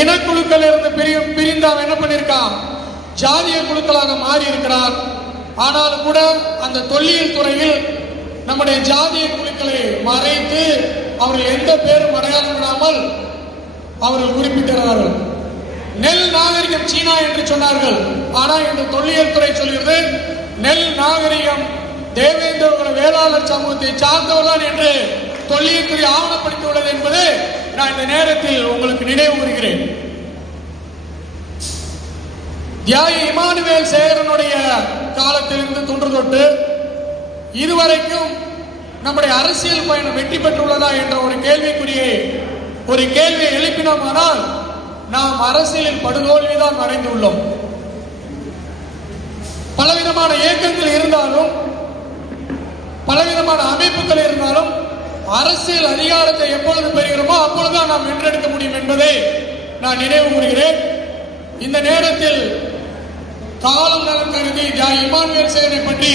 இனக்குழுக்கள் இருந்து பிரிந்து அவன் என்ன பண்ணியிருக்கான், ஜாதிய குழுக்களாக மாறி இருக்கிறார். ஆனாலும் கூட அந்த தொல்லியல் துறையில் நம்முடைய ஜாதிய குழுக்களை மறைத்து அவர்கள் எந்த பேரும் அடையாளம் விடாமல் அவர்கள் குறிப்பிட்டிருந்தார்கள். நெல் நாகரிகம் சீனா என்று சொன்னார்கள். ஆனால் இந்த தொல்லியல் துறை சொல்கிறது நெல் நாகரிகம் தேவேந்திர வேளாளர் சமூகத்தை சார்ந்தவர்கள் என்று தொல்லியல் துறை ஆவணப்படுத்தியுள்ளது என்பது நான் இந்த நேரத்தில் உங்களுக்கு நினைவு கூறுகிறேன். தியாகி இமானுவேல் சேகரனுடைய காலத்திலிருந்து தொன்று தொட்டு இதுவரைக்கும் நம்முடைய அரசியல் பயணம் வெற்றி பெற்றுள்ளதா என்ற ஒரு கேள்வியை எழுப்பினோமானால் நாம் அரசியலில் படுதோல்விதான் அடைந்துள்ளோம். பலவிதமான இயக்கங்கள் இருந்தாலும் பலவிதமான அமைப்புகள் இருந்தாலும் அரசியல் அதிகாரத்தை எப்பொழுது பெறுகிறோமோ அப்பொழுதுதான் நாம் வென்றெடுக்க முடியும் என்பதை நான் நினைவு கூறுகிறேன். இந்த நேரத்தில் காலம் நலம் கருதி இமானுவேல் சேகரனை பற்றி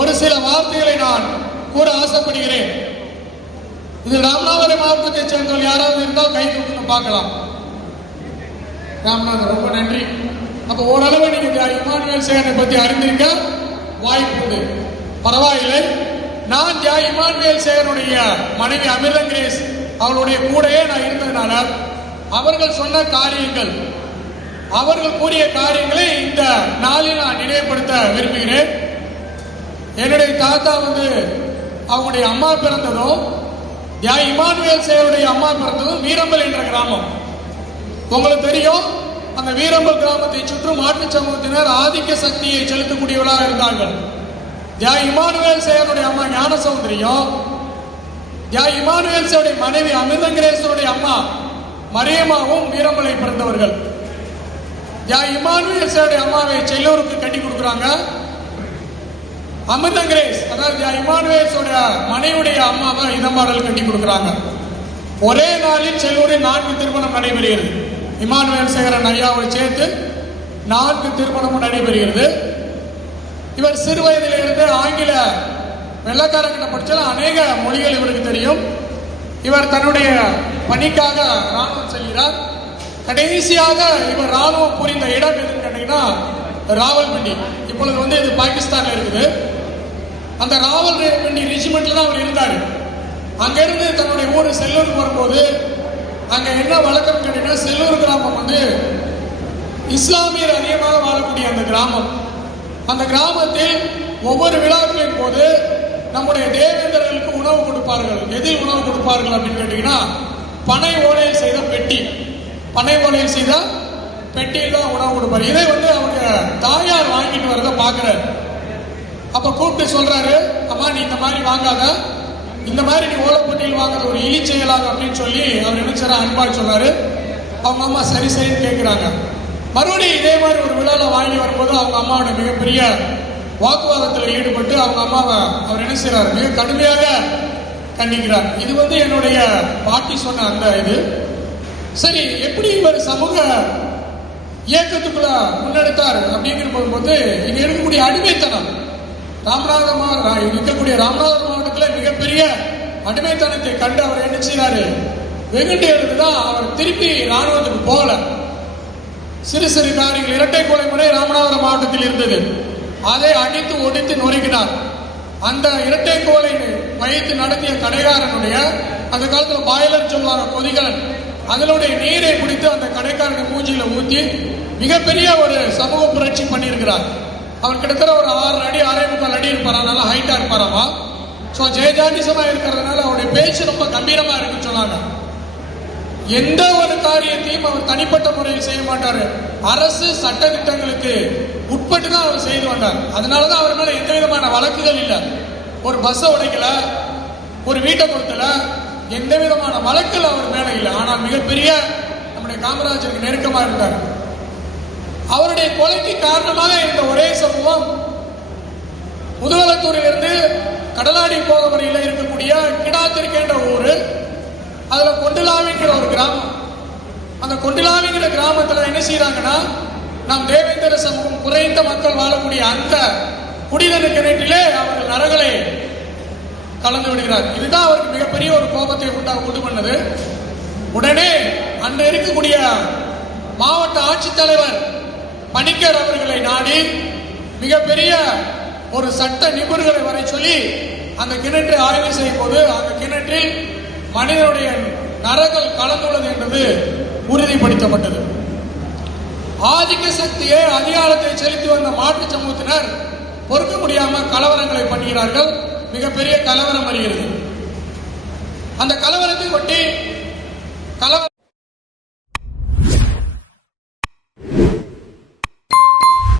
ஒரு சில வார்த்தைகளை நான் கூற ஆசைப்படுகிறேன். இது ராமநாதபுரம் மாவட்டத்தை சேர்ந்தவர்கள் யாராவது இருந்தால் கை தூக்கி பார்க்கலாம். ராமநாதன், ரொம்ப நன்றி. அப்ப ஓரளவு நீங்க இமானுவேல் சேகரனை பற்றி அறிந்திருக்க வாய்ப்பு உண்டு. பரவாயில்லை. நான் இமானுவேல் சேகரனுடைய மனைவி அமிர்தா கிரேஸ் அவளுடைய கூடயே நான் இருந்ததுனால அவர்கள் சொன்ன காரியங்கள், அவர்கள் கூறிய காரியங்களை இந்த நாளில் நான் நினைவுபடுத்த விரும்புகிறேன். என்னுடைய தாத்தா அவங்களுடைய அம்மா பிறந்ததும் இமானுவேல் சேகருடைய அம்மா பிறந்ததும் வீரம்பல் என்ற கிராமம். உங்களுக்கு தெரியும், அந்த வீரம்பல் கிராமத்தை சுற்றும் மாட்டு சமூகத்தினர் ஆதிக்க சக்தியை செலுத்தக்கூடியவர்களாக இருந்தார்கள். இமானுவேல் சேகருடைய அம்மா ஞான சௌந்தரியம், இமானுவேல் சேகருடைய மனைவி அமிர்தங்கிரேசருடைய அம்மா மரியம்மாவும் வீரம்பலை பிறந்தவர்கள். இமானுவேல் சேகருடைய அம்மாவை செல்லூருக்கு கட்டி கொடுக்குறாங்க. அமிர்தங்கிரேஸ் அதாவது இமானுவேல் மனைவியுடைய அம்மாவை இதம்பாடல் கட்டி கொடுக்குறாங்க. ஒரே நாளில் செல்லூரில் 4 திருமணம் நடைபெறுகிறது. இமானுவேல் சேகரன் ஐயாவை சேர்த்து 4 திருமணமும் நடைபெறுகிறது. இவர் சிறு வயதிலிருந்து ஆங்கில வெள்ளக்காரங்கிட்ட படித்தால் அநேக மொழிகள் இவருக்கு தெரியும். இவர் தன்னுடைய பணிக்காக ராணுவம் செல்கிறார். கடைசியாக இவர் ராணுவம் புரிந்த இடம் எதுன்னு கேட்டீங்கன்னா ராவல்பிண்டி. இப்பொழுது இது பாகிஸ்தான்ல இருக்குது. அந்த ராவல்பிண்டி ரெஜிமெண்ட்ல தான் அவர் இருந்தார். அங்கிருந்து தன்னுடைய ஊர் செல்லூருக்கு வரும்போது அங்க என்ன வழக்கம் கேட்டீங்கன்னா, செல்லூர் கிராமம் இஸ்லாமியர் அதிகமாக வாழக்கூடிய அந்த கிராமம். அந்த கிராமத்தில் ஒவ்வொரு விழாக்களின் போது நம்முடைய தேவேந்தர்களுக்கு உணவு கொடுப்பார்கள். எதில் உணவு கொடுப்பார்கள் அப்படின்னு கேட்டீங்கன்னா, பனை ஓலையில் செய்த பெட்டி, பனை ஓலையில் செய்த பெட்டியில் தான் உணவு கொடுப்பாரு. இதை அவங்க தாயார் வாங்கிட்டு வரத பாக்குறாரு. அப்ப கூப்பிட்டு சொல்றாரு, அம்மா நீ இந்த மாதிரி வாங்காத, இந்த மாதிரி நீ ஓலைப்பட்டியில் வாங்காத, ஒரு இழி செயலாக அப்படின்னு சொல்லி அவர் நினைச்சார அன்பா சொன்னாரு. அவங்க அம்மா சரி சரின்னு கேட்கிறாங்க. மறுபடியும் இதே மாதிரி ஒரு விழால வாங்கி வரும்போது அவங்க அம்மாவோட மிகப்பெரிய வாக்குவாதத்தில் ஈடுபட்டு அவங்க அம்மாவை அவர் என்ன செய்யறாரு, மிக கடுமையாக கண்டிக்கிறார். இது என்னுடைய பாட்டி சொன்ன அந்த இது. சரி, எப்படி இவர் சமூக இயக்கத்துக்குள்ள முன்னெடுத்தார் அப்படிங்கிற போது இங்க இருக்கக்கூடிய அடிமைத்தனம், இருக்கக்கூடிய ராமநாதபுரம் மாவட்டத்தில் மிகப்பெரிய அடிமைத்தனத்தை கண்டு அவர் என்ன செய்யறாரு, வெகுண்டு எழுதுதான் அவர் திருப்பி ராணுவத்துக்கு போகல. சிறு சிறு காரியங்கள், இரட்டை கொலை முறை ராமநாதபுரம் மாவட்டத்தில் இருந்தது. அதை அடித்து ஒடித்து நொறுக்கினார். அந்த இரட்டை கோலை வைத்து நடத்திய கடைக்காரனுடைய, அந்த காலத்துல பாய்லர் சொல்லுவாங்க, கொதிகலன், அதனுடைய நீரை பிடித்து அந்த கடைக்காரனை மூஞ்சியில ஊற்றி மிகப்பெரிய ஒரு சமூக புரட்சி பண்ணியிருக்கிறார். அவர் கிட்டத்தட்ட ஒரு 6 அடி 6.25 அடி இருப்பாரா, நல்லா ஹைட்டா இருப்பாராமா. ஜெயஜாண்டிசமா இருக்கிறதுனால அவருடைய பேச்சு ரொம்ப கம்பீரமா இருக்குன்னு சொன்னாங்க. எந்த ஒரு காரியத்தையும் அவர் தனிப்பட்ட முறையில் செய்ய மாட்டாரு. அரசு சட்ட திட்டங்களுக்கு உட்பட்டு தான் அவர் செய்து வந்தார். அதனாலதான் அவர் மேல எந்த விதமான வழக்குகள் இல்லை. ஒரு பஸ்ஸை உடைக்கல, ஒரு வீட்டை கொடுத்தல, எந்த விதமான வழக்குகள் அவர் மேல இல்லை. ஆனால் மிகப்பெரிய நம்முடைய காமராஜருக்கு நெருக்கமா இருந்தார். அவருடைய கொலைக்கு காரணமாக இருந்த ஒரே சம்பவம், முதுகலத்தூரிலிருந்து கடலாடி போக வரையில் இருக்கக்கூடிய கிடாத்திருக்கின்ற ஊரு, அதுல கொண்டிலாவிங்கிற ஒரு கிராமம். அந்த கொண்டிலாவிங்கிற கிராமத்துல என்ன செய்யறாங்கன்னா, நம் தேவேந்திர சமூகம் குறைந்த மக்கள் வாழக்கூடிய அந்த குடிநீர் கிணற்றிலே அவர்கள் நரகளை கலந்து விடுகிறார். இதுதான் அவருக்கு மிகப்பெரிய ஒரு கோபத்தை உண்டு பண்ணது. உடனே அன்று இருக்கக்கூடிய மாவட்ட ஆட்சித்தலைவர் பணிக்கர் அவர்களை நாடி மிகப்பெரிய ஒரு சட்ட நிபுணர்களை வரை சொல்லி அந்த கிணற்றை ஆய்வு செய்யும் போது அந்த கிணற்றில் மனிதனுடைய நரகள் கலந்துள்ளது என்பது உறுதிப்படுத்தப்பட்டது. ஆதிக்க சக்தியை அதிகாரத்தை செலுத்தி வந்த மாற்று சமூகத்தினர் பொறுக்க முடியாமல் கலவரங்களை பண்ணுகிறார்கள். மிகப்பெரிய கலவரம் வருகிறது. அந்த கலவரத்தை ஒட்டி கலவர